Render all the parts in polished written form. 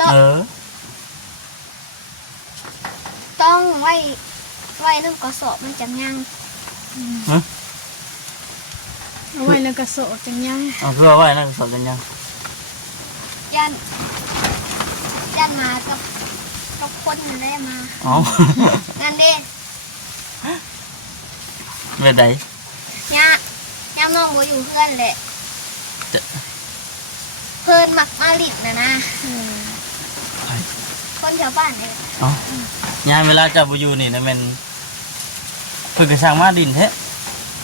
ต้องต้องไว้นึ่งกระสอบมันจังยังเอาไว้ในกระสอบจังยังคือเอาไว้ในกระสอบจังยังยันมากับคนได้มางั้นเด้เมื่อใดย่าน้องบัวอยู่เพื่อนแหละเพื่อนมักมาลิดนะคนแถวบ้านเนี่ยยามเวลาจะไปอยู่นี่นะมันเพื่อกระชังมาดินแท้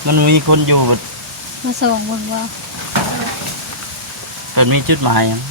มันมีคนอยู่มาส่งบนว่ามันมีจุดหมายอย่าง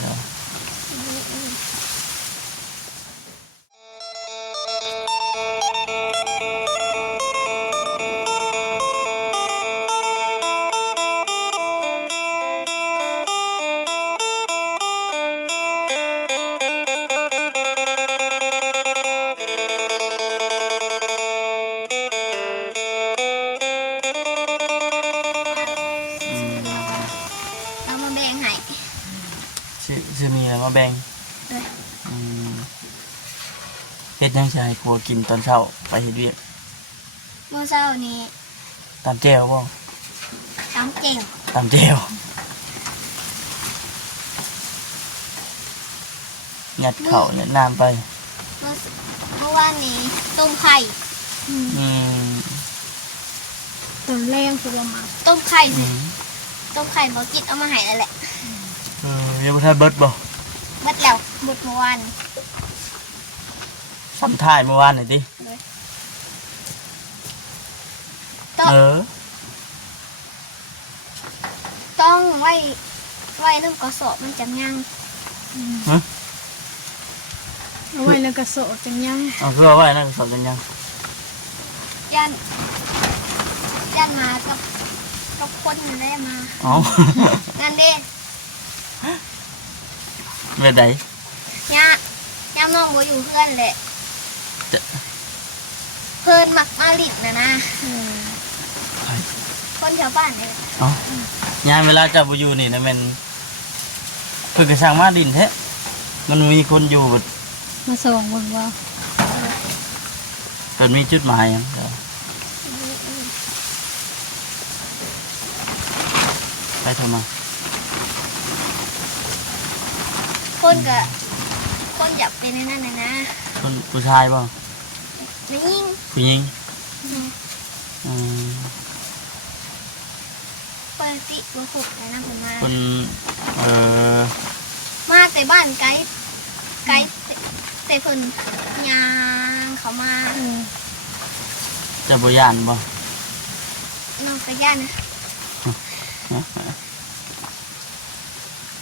จะมีอะไรมาแบ่งเฮ็ดยังชายครัวกินตอนเช้าไปเฮ็ดเวียกเมื่อเช้านี้ตำแจ่วบ่ตำแจ่วยัดเข่าเนี่ยน้ำไปเมื่อวานนี้ต้มไข่ต้มแรงคือว่ามาต้มไข่บอกกินเอามาให้นั่นแหละยังไม่ทันเบิดบ่เบิดแล้วเบิดเมื่อวานสัมถ่ายเมื่อวานหน่อยดิต้องไว้นึ่งกระสอบมันจังยังเอาไว้ในกระสอบจังยังคือเอาไว้ในกระสอบจังยังยันมากับคนได้มางั้นเด้เมื่อใดย่าน้องบัวอยู่เพื่อนแหละเพื่อนมักมาลิดนะคนแถวบ้านเนี่ยยามเวลาจะไปอยู่นี่นะมันเพื่อกระชังมาดินแท้มันมีคนอยู่มาส่งบนว่ามันมีจุดหมายอย่างไปทำไมคนอยากเป็นนั่นนะคนผู้ชายป่ะผู้หญิงปกติบุคคลนะผมมาคนมาแต่บ้านไกด์แต่คนยางเขามาจะบ่ยานป่ะน้องกระย่านนะ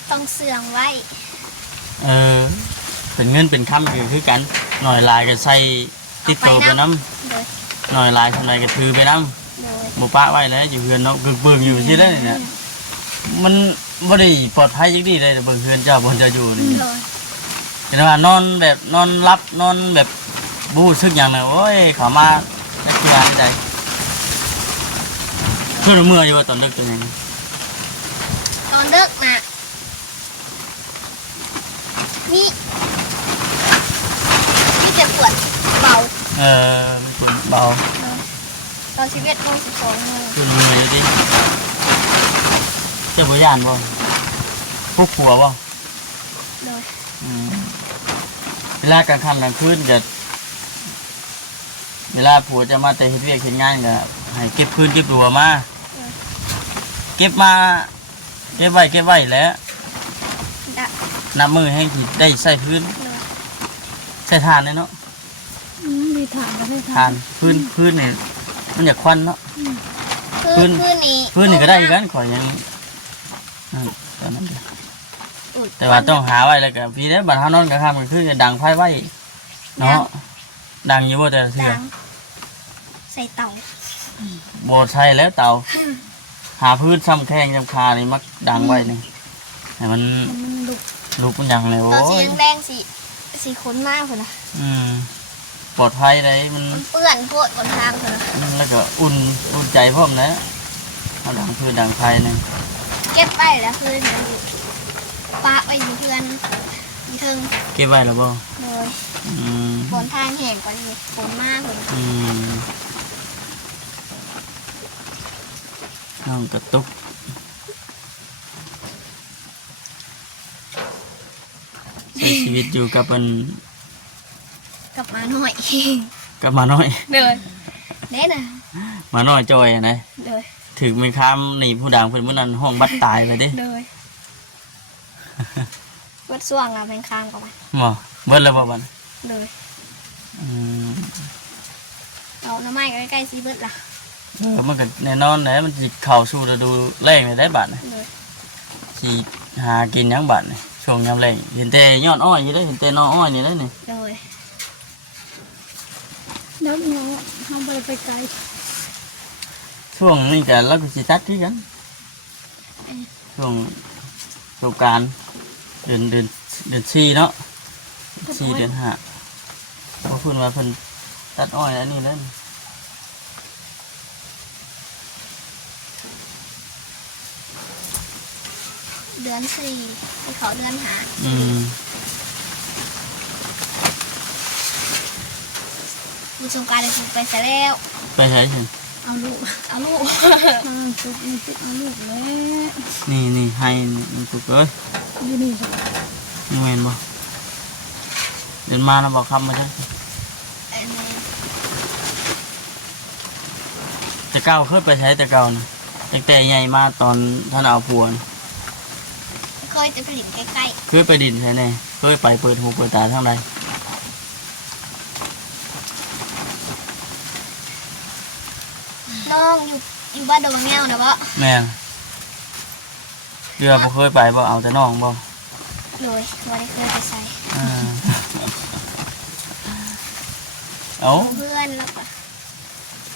ต้องเสื่องไว้เป็นเงินเป็นคำคือกันหน่อยลายก็ใส่ติดตัวไปน้ำหน่อยลายทำไรก็ถือไปน้ำหมูป้าไว้แล้วอยู่เพื่อนเนาะกึ่งเบิ่งอยู่ที่นั่นเนี่ยมันไม่ได้ปลอดภัยยิ่งดีเลยแต่เบิ่งเพื่อนเจ้าบนจะอยู่นี่เห็นว่านอนแบบนอนรับนอนแบบบูซึกอย่างนั้นโอ้ยเขามาได้ที่งานได้เพื่อนเมื่ออยู่ว่าตอนเลิกตัวนี้ตอนเลิกนะมีแต่ปวดเบาปวดเบาตอน11:12ขึ้นมืออยู่ดิเจ้าบุญญาณบ่พวกผัวบ่เลยเวลากลางค่ำกลางคืนจะเวลาผัวจะมาแต่เฮ็ดเวียกเฮ็ดงานก็ให้เก็บพื้นเก็บหัวมาเก็บไว้แล้วนับมือให้ได้ใส่พื้นใส่ทานเลยเนาะมีฐานก็ได้ทานพื้นเนี่ยมันอยากควันเนาะพื้นนี่ก็ได้เหมือนกันขอยังแต่ว่าต้องหาไว้แล้วกันพี่ได้บัตรห้านอนกับข้ามก็คือจะดังไฟไว้เนาะดังอยู่บ่แต่เสือใส่เตาโบใช่แล้วเตาหาพื้นซ้ำแข้งซ้ำคานี่มักดังไว้นี่แต่มันลุกมันยังเลยโอ้ตอนสีแดงสีขนมากเลยนะปลอดภัยเลยมันเปื้อนโคตรบนทางเลยแล้วก็อุ่นใจพร้อมนะเอาดังคือดังไฟนึงเก็บไปแล้วคือปะไปอยู่เพื่อน มีเทิง เก็บไว้แล้วบ่ เลย อืม บนทางแห่งก็ดีฝนมากเลย อืมน้องกระตุกใช้ชีวิตอยู่กับมัน กลับมาหน่อย กับหมาน้อย เลยเด้น่ะ หมาน้อยจอยอะนะ เลย ถึงไม่ข้ามหนีผู้ดังเพิ่นมื้อนั้นห้องบัดตายไปเด้ เลยวัดส่วงเราเป็นค้างกับมัน หมอเบิดแล้วบ่บัด เลย อืม เอาหน้ำไม้ใกล้ๆซีเบิดล่ะ มันก็แน่นอนแหละมันสิเข้าสู่ฤดูแล้งได้บัดน่ะ เลย สิหากินหยังบัดนี่ช่วงยามแล้งเห็นแต่ยอดอ้อยอยู่ได้เห็นแต่หนออ้อยนี่ได้นี่ เลย แล้วเนาะเฮาบ่ได้ไปไกล ช่วงนี้ก็เราก็สิตัดคือกันช่วงสงกรานต์เดือน4เนาะ4เดือน5บ่เพิ่นว่าเพิ่นตัดอ้อยอันนี้แล้วนี่ เดือนสี่ที่เขาเดือนหา อืม บุญสงกรานต์เลยถูกไปซะแล้ว ไปใช้ฉัน เอาลูก เอาลูก ตุ๊กนี่ตุ๊กเอาลูกแล้ว นี่ให้มันถูกเลย อยู่นี่จ้ะ นี่เห็นบ่เดินมาแล้วบอกคำมาใช่ อันนี้ แต่เก่าเคยไปใช้แต่เก่านะตั้งแต่ใหญ่มาตอนท่านเอาผัวนะ เคยจะผลิตใกล้ เคยไปดินใช่ไหมเคยไปเปิดหูเปิดตาทั้งใด ๆน้องอยู่บ้านดงมะแง่วนะบ่ แม่นเรือบ่เคยไปบ่เอาแต่น้องบ่ เลยบ่ได้เคยไปใส่ อ่าเอา เพื่อนแล้วก็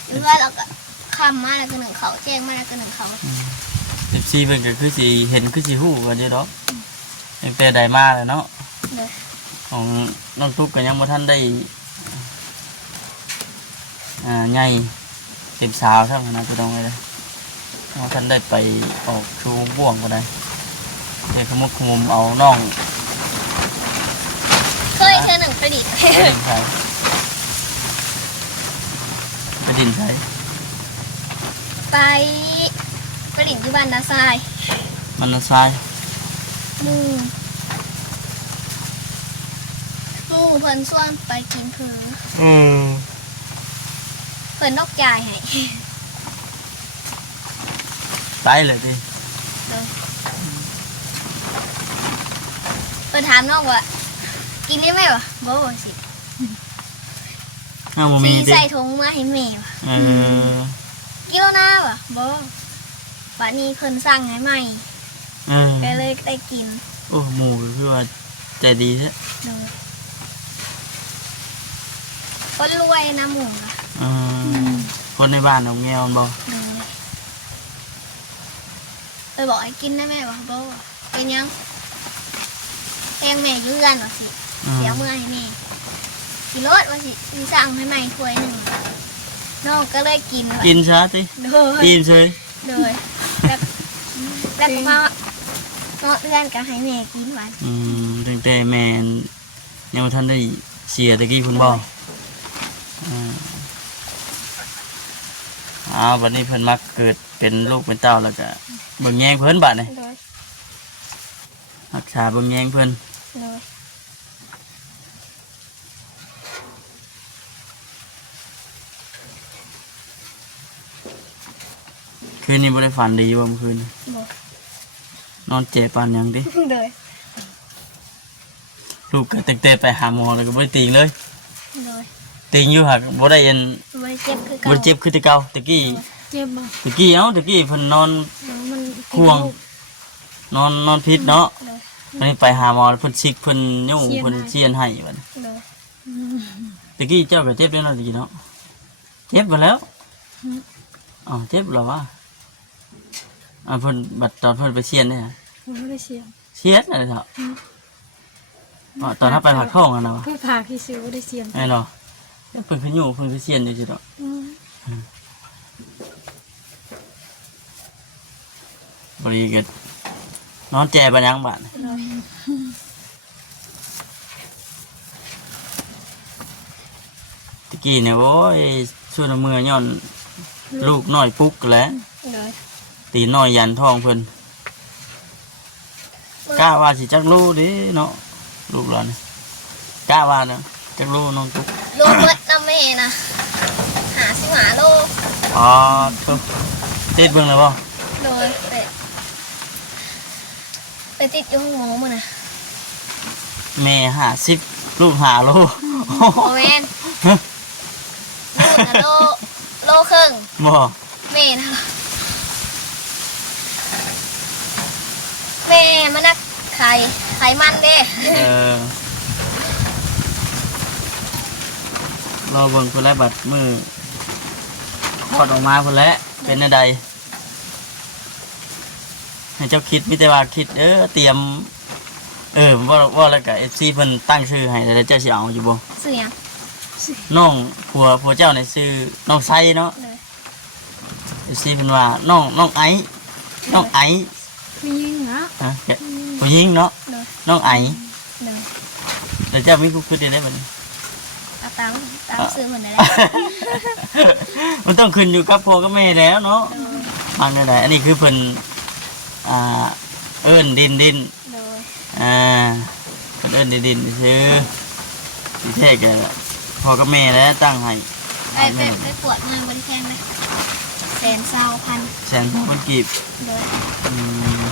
อยู่เพื่อนแล้วก็คำมาแล้วก็หนึ่งเขาแจ้งมาแล้วก็หนึ่งเขา 14เพิ่นก็คือสิเห็นคือสิฮู้กันอยู่ดอกตั้งแต่ใดมาแล้วเนาะ เลย ของน้องตุ๊กก็ยังบ่ทันได้ใหญ่เต็มสาวเท่านั้นนะพี่น้องเลยบ่ทันได้ไปออกชูบ่วงบ่ได้แต่ขมุกขมุมเอาน้อง เคยเธอหนึ่งผลิต ไปดินไทยไปดินไทย ไปผลิตอยู่บ้านนาทราย มันน่ะทราย หมูเพิ่นส่วนไปกินผือ อืม เพิ่นนกจ่ายให้ ไปเลยดิ เพิ่นถามน้องว่ากินได้ไหมวะบ่สิ น้องบ่มี สี ดิ ใส่ถุงมาให้แม่วะ เออ กิโลน้าวะบ่บัดนี้เพิ่นสั่งให้ใหม่ เออ ก็เลยได้กิน โอ้หมูก็คือว่าใจดีแท้ เลยคนรวยนะหมูอะ เออคนในบ้านของแงวมันบ่ เลยไปบอกให้กินได้ไหมวะบ่เป็นยังแทงแม่อยู่เรือนวะสิ เสียเมื่อให้แม่กินรถว่าสิมีสั่งให้ใหม่ถ้วยหนึ่งน้องก็เลยกิน กินซะติ เลย กินเฉย เลยแล้วก็มาเนาะเอื้อนก็ให้แม่กินหวาน ตั้งแต่แม่นยังบ่ทันได้เสียตะกี้คุณบ่วันนี้เพิ่นมักเกิดเป็นลูกเป็นเต้าแล้วก็เบิ่งแยงเพิ่นบัดนี่ เลย รักษาเบิ่งแยงเพิ่น เลย คืนนี้บ่ได้ฝันดีบ่เมื่อคืน หมด นอนเจ็บปานหยังติ เลย ลูกก็ตั้งแต่ไปหาหมอแล้วก็บ่ได้ติงเลย เลย ติงอยู่หักบ่ได้อัน ไม่เจ็บคือ บ่ได้เจ็บคือแต่เก่าตะกี้ เจ็บบ่ ตะกี้ตะกี้เพิ่นนอน มัน ห่วง นอนพิษเนาะ เลย วันนี้ไปหาหมอเพิ่นซิกเพิ่นยุ่งเพิ่นเชียนให้บัดนี้ เลย ตะกี้เจ้าก็เจ็บแล้วเนาะตะกี้เนาะเจ็บมาแล้วอ๋อเจ็บแล้ววะเพิ่นบัดตอนเพิ่นไปเชียนเนี่ย มันไม่ได้เสียง เชียนอะไรเถอะตอนถ้าไปผักท้องกันนะวะ เพื่อผ่าที่สิวได้เสียง ไอ้เนาะเพิ่นขยุ่งเพิ่นไปเชียนอยู่จิดอก บริเกตนอนแจบันยังบาด เลย กี้เนี่ยโอ้ยช่วยมือย้อนลูกน้อยปุ๊กแหล้ว เลย ตีน้อยยันท้องเพิ่นกล้าว่าสิจักรู้ดิเนาะลูกหลานกล้าว่าเนาะจักรู้น้องปุ๊ก โลเบิดน้ำแม่นะ55 โล อ๋อทุกติดเบิ่งเลยบ่ เลยไปติดอยู่ห้องหมอมื้อน่ะ แม่50ลูก5 โล โอเวนโลครึ่ง บ่ แม่นะแม่มานักไข่มันเด้ รอเบิ่งเพิ่นแล้วบัดมือคลอดออกมาเพิ่นแล้วเป็นจังไดให้เจ้าคิดมีแต่ว่าคิดเตรียมว่าแล้วก็ FC เพิ่นตั้งชื่อให้แล้วเจ้าสิเอาอยู่บ่ เสียง น้องผัวเจ้าในชื่อน้องไซเนาะ เลย FC เพิ่นว่าน้องไอน้องไอ มียิงนะ ฮะผู้หญิงเนาะ เลย น้องไอ เลย แล้วเจ้ามีกูคิดได้บัดนี้ เอาตามซื้อเหมือนนั่นแหละ มันต้องขึ้นอยู่กับพ่อกับแม่แล้วเนาะบางนั่นแหละอันนี้คือเพิ่นเอิ้นดิน เลย เพิ่นเอิ้นดินซื่อที่แท้ก็พ่อกับแม่แล้วตั้งให้ ไปปวดงานบริแทงไหม120,000 แสนพ่อคนกีบ เลย อืม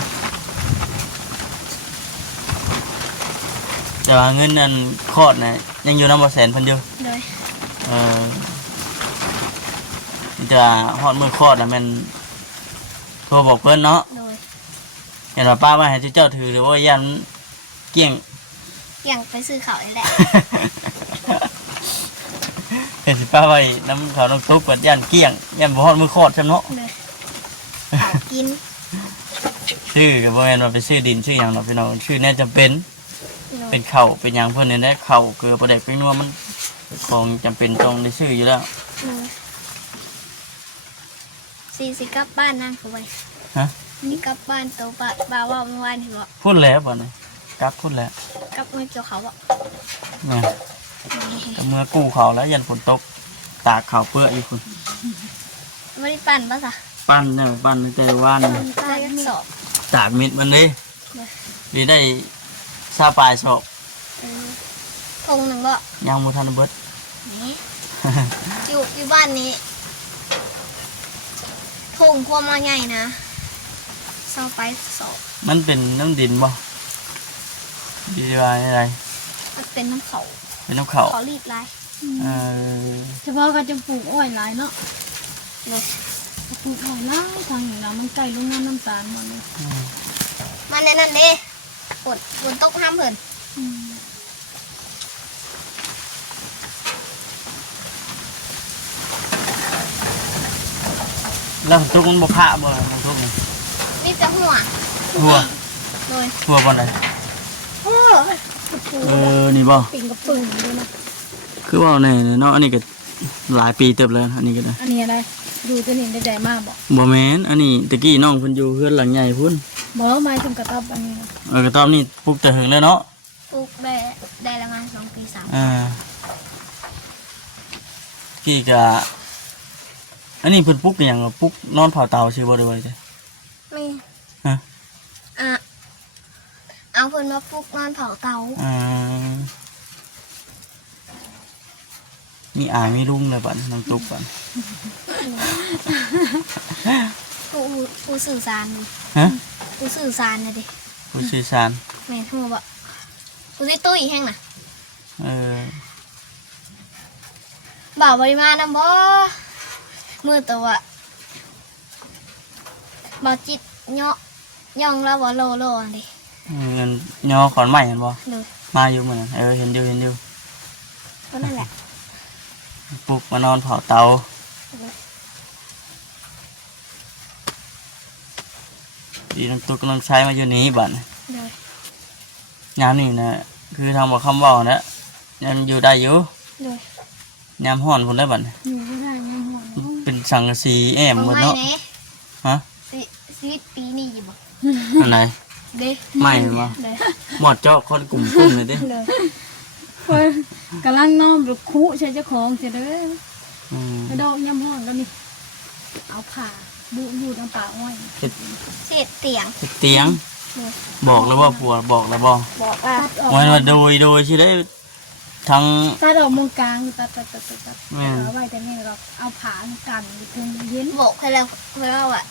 แต่ว่าเงินนั้นคลอดน่ะยังอยู่นำบ่แสนเพิ่นอยู่ เลย นี่จะฮอดมือคลอดแล้วแมันโทรบอกเพิ่นเนาะ เลย เห็นว่าป้ามาให้เจ้าถือหรือว่ายันเกี้ยง อย่างไปซื้อเขาอีกแหละ เห็นสิป้าไว้น้ำเขาน้ำซุปเปิดยันเกี้ยงยันบ่ฮอดมือคลอดใช่เนาะ เลยเขากิน ชื่อก็บ่แม่นว่าไปซื้อดินชื่อหยังดอกพี่น้องชื่อแน่จำเป็น เลย เป็นข้าวเป็นหยังเพิ่นนี่แหละข้าวเกลือบ่ได้เป็นนัวมันของจำเป็นต้องได้ซื้ออยู่แล้ว เลยสิกลับบ้านนั่งคุย ฮะ สิกลับบ้านโตปะบ่าวว่าเมื่อวานที่บอก พูดแล้วบ่นี่กลับพูดแล้ว กลับมาเกี่ยวเขาบอก เนี่ยก็เมื่อกู้เขาแล้วยันฝนตกตากข้าวเปื้ออยู่คุณ ไม่ได้ปั่นป่ะจ๊ะ ปั้นเนี่ยปั้นแต่ว่าน ปั่นสอบ ตากมิดมันนี่ เลย ดีได้ซาปลายสอบ ทงหนึ่งก็ ยังบ่ทันเบิด นี่ อยู่บ้านนี้ทงพวกมาใหญ่นะเศร้าไปสอบ มันเป็นน้ำดินบ่ดีว่าอะไร มันเป็นน้ำเขา เป็นน้ำเขา ขอรีดลาย เออ เฉพาะก็จะปลูกอ้อยหลายเนาะ เลย ปลูกอ้อยหลายทางนี้เรามันใกล้โรงงานน้ำตาลหมดเลย มันในนั้นนี่ฝนตกห้ามเพิ่น อืม แล้วทุกมันบ่พระบ่มันทุกนี่ นี่จะหัว หัว เลย หัวบ่ได้ โอ้ยปลูก นี่บ่ ปิ่งกับปึ่งด้วยนะ คือว่าแน่เนาะอันนี้ก็หลายปีเติบแล้วอันนี้ก็ได้ อันนี้อะไรอยู่ตัวนี้ได้มากบอก บ่แม่นอันนี้ตะกี้น้องเพิ่นอยู่เฮือนหลังใหญ่พุ่น บอกว่ามาถึงกระต๊อบอันนี้นะ กระต๊อบนี่ปลูกแต่หึงแล้วเนาะ ปลูกได้ละมา2 ปี 3 กี่กะอันนี้เพิ่นปลุกอหย่างปลุกนอนเผาเตาชื่อบ่ได้ว่าจ้ะ ไม่ ฮะ เอาเพิ่นมาปลูกนอนเผาเตา มีอายมีลุงเลยบัดน้องตุ๊กบัด ผู้สื่อสารดิ ฮะ ผู้สื่อสารนะดิ ผู้สื่อสาร แม่ทั่วบ่ผู้ที่ตุ้ยแห้งน่ะ เออ บ่าวบริมาณนำบ่มือตัวบ่าวจิตย่องแล้วบ่โลอันดิ เงินย่อขอนใหม่เห็นบ่ เลย มาอยู่มื้อนั้นเห็นอยู่ ก็นั่นแหละ ปลุกมานอนเผาเตาดีน้องตุ๊กน้องใช้มาอยู่นี้บัด เลย ยามนี่นะคือทำบ่คำเว้านะยังอยู่ได้อยู่ เลย ยามฮ้อนพุ่นได้บัด อยู่ไม่ได้ยังห่วง เป็นสังกะสีแอมหมด ไม่ เนาะ เน่ ฮะ ชีวิตปีนี้อยู่บ่ อันไหน เด้ ไม่เห็นบ่ เลย หมดเจาะคนกลุ่มเลยดิ เลย กำลังนอนแบบคุใช้เจ้าของเสียเด้อ อืม กระโดดย่ำห้อนแล้วนี่เอาผ่าบุอยู่น้ำปลาอ้อย เฮ็ด เศษเตียง เฮ็ดเตียง บอกแล้วว่าผัวบอกแล้วบ่ บอกว่า ตัดออก ว่าโดยสิได้ทั้ง ตัดออกมงกลางตัด แม่น เอาไว้แต่นี่เราเอาผ่ากันถึงเย็น บอกให้แล้วเพื่อว่าอะ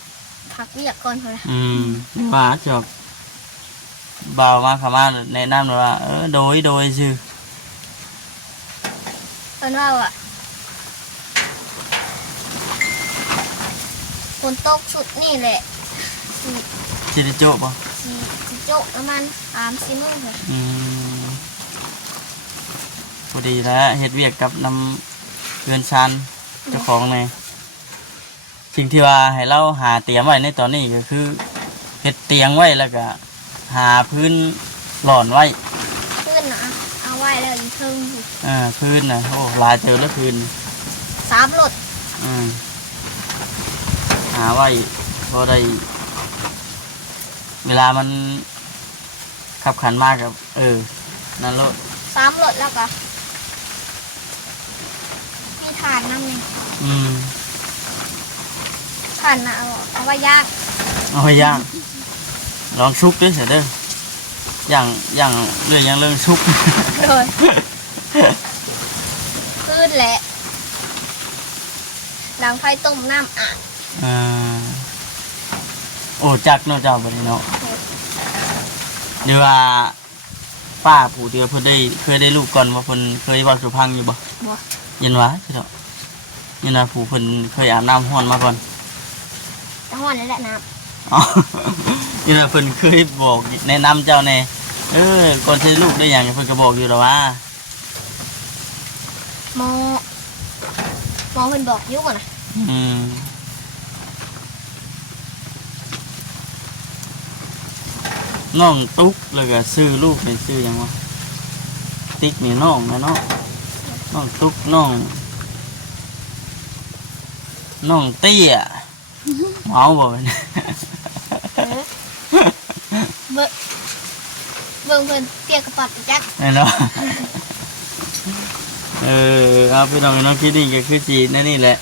พักเวียกก่อนเพื่อ ว่าจบบ่าวมาเข้ามาแนะนำว่าโดยซื่อ เพื่อนว่าอะฝนตกสุดนี่แหละสี สิได้จบบ่ สีโจ๊กประมาณ3-4 มื้อเลย พอดีแล้วเฮ็ดเวียกกับนำเรือนชันเจ้าของในสิ่งที่ว่าให้เราหาเตรียมไว้ในตอนนี้ก็คือเฮ็ดเตียงไว้แล้วก็หาพื้นหล่อนไว้ ขึ้นนะเอาไว้แล้วอีกเทิงอยู่ พื้นน่ะโอ้หลายเจอแล้วพื้น 3 รถ หาไว้พอได้เวลามันขับขันมากกับนั่นรถ 3 รถแล้วก็มีถ่านน้ำหนึ่ง ถ่านนะเอาไว้ย่าง เอาไปย่างลองชุบด้วยเสร็จเด้ออย่างเรื่องชุบ เลยขึ้นแหละหลังไฟต้มน้ำอ่าง โอ้จักเนาะเจ้าบัดนี้เนาะเดี๋ยวว่าป้าผู้เดียวเพิ่นได้เคยได้ลูกก่อนว่าเพิ่นเคยเว้าสุพังอยู่บ่ บ่ ยันว่าใช่เนาะยันว่าผู้เพิ่นเคยอาบน้ำร้อนมาก่อน ตะห้อนนี่แหละน้ อ๋อ ยันว่าเพิ่นเคยบอกแนะนำเจ้าแน่ก่อนสิลูกได้หยังเพิ่นก็บอกอยู่แล้วว่า ำหมอเพิ่นบอกอยู่ก่อนนะ น้องตุ๊กแล้วก็ซื้อลูกเป็นซื้อหยังวะติ๊กนี่น้องนะเนาะน้องตุ๊กน้องเตี้ยเอาบ่เป็น เบิ่งเพิ่นเตี้ยกระปัดจัก แน่เนาะเอาพี่น้องน้องคิดนี่ก็คือจีนี่แหละ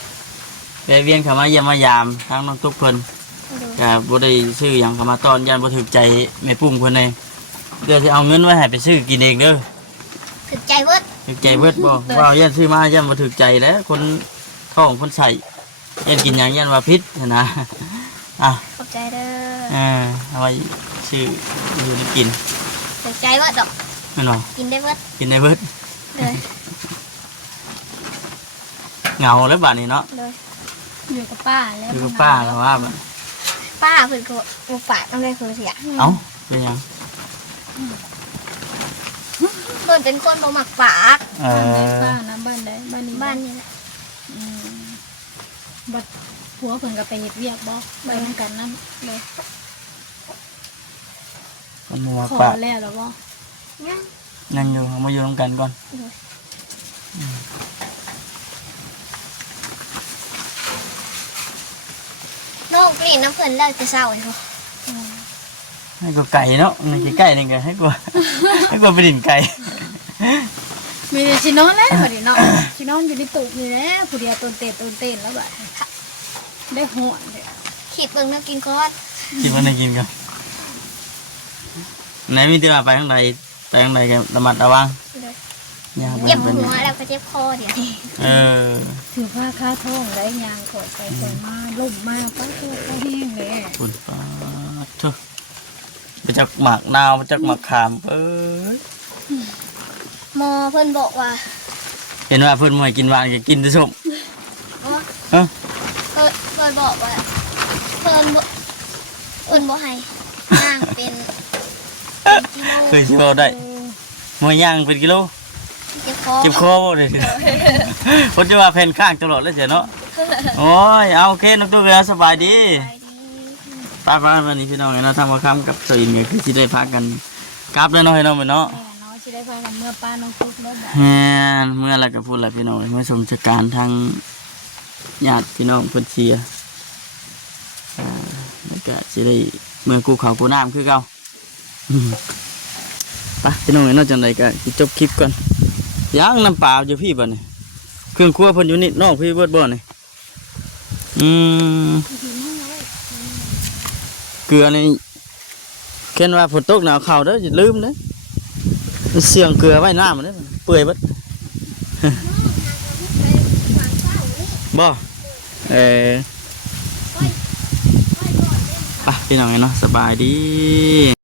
แวะเวียนเข้ามาเยี่ยมมายามทั้งน้องตุ๊กเพิ่นก็บ่ได้ซื้อหยังเข้ามาตอนยันบ่ถูกใจแม่ปุ้งเพิ่นเลยเดี๋ยวสิเอาเงินไว้ให้ไปซื้อกินเองเด้อ ถึกใจเบิด ถูกใจเบิดบ่ว่ายันซื้อมายันบ่ถูกใจแล้วคนท้องคนใส่ยันกินหยังยันว่าพิษนะอ่ะ ขอบใจเด้อ เอาไว้ซื้ออยู่ในกิน ถึกใจเบิดดอก แม่นบ่ กินได้เบิด กินได้เบิด เลย เหงาแล้วบัดนี้เนาะ เลย อยู่กับป้าแล้ว อยู่กับป้าแล้วว่าบัด ป้าเพิ่นก็มาฝากน้ำได้คือเสีย เอ้าเป็นหยัง เพิ่นเป็นคนบ่มักฝาก บ้านใดป้านะบ้านใดบ้านนี้ บ้านนี่แหละ อืมบัดผัวเพิ่นก็ไปเฮ็ดเวียกบ่ไปนำกันนั่นเลย มันมัว ขอ ปะ แล้วหรอบ่ ยัง นั่งอยู่เอามาอยู่ร่วมกันก่อน น้องกรีดน้ำเพิ่นแล้วจะเศร้าอยู่ ให้กูไก่เนาะนี่ไก่นี่ก็ให้กู ให้กูไปดินไก่ มีแต่สินอนแล้วบัดนี้เนาะสินอนอยู่ในตู้นี่แหละผู้เดียวตนเต้นแล้วบัดได้หอนเด้อ ขีดเบิ่งน้ำกินก้อน กินมันได้กินกันไหนมีที่ว่าไปทางใดกันระมัดระวัง เลย อย่า เจ็บ เป็น หัวแล้วก็เจ็บคอเดี๋ยวนี้ ถือผ้าคาท้องได้ยางกดไปกดมาล่มมาป้าตัวก็แห้งเลย คุณป้าเถอะไปจักหมากนาวไปจักหมากขามหมอเพิ่นบอกว่า เห็นว่าเพิ่นมวยกินหวานก็กินแต่ส้ม ฮะ เพิ่นบอกว่าเพิ่นบ่ให้นางเป็นกิโล เคยชิมเอาได้มวยย่างเป็นกิโล เจ็บคอ เจ็บคอบ่เลย คนจะว่าแผ่นข้างตลอดเลยเสียเนาะโอ้ยเอาโอเคน้องตุ๊กเลยสบายดี ไปดี ป้าวันนี้พี่น้องเนาะทำมาค้ำกับสวินก็คือที่ได้พักกันกลับแล้วเนาะให้น้องไปเนาะ แม่น้อยสิได้พากันเมื่อป้าน้องตุ๊กได้บ่ แม่นเมื่อไรก็พูดอะไรพี่น้องเมื่อสมชการทางญาติพี่น้องเพิ่นเชียร์แล้วก็สิได้เมื่อกูเขากูน้ำคือเก่าไปพี่น้องเนาะจังไดก็สิจบคลิปก่อน ย่างน้ำเปล่าอยู่พี่บ่นี่เครื่องครัวเพิ่นอยู่นี่นอกพี่เบิดบ่นี่เกลือนี่เช่นว่าฝนตกหนาวเข้าเด้ออย่าลืมเด้อเสียงเกลือไว้น้ำมันเด้อเปื่อยเบิด บ่ไปพี่น้องเนาะสบายดี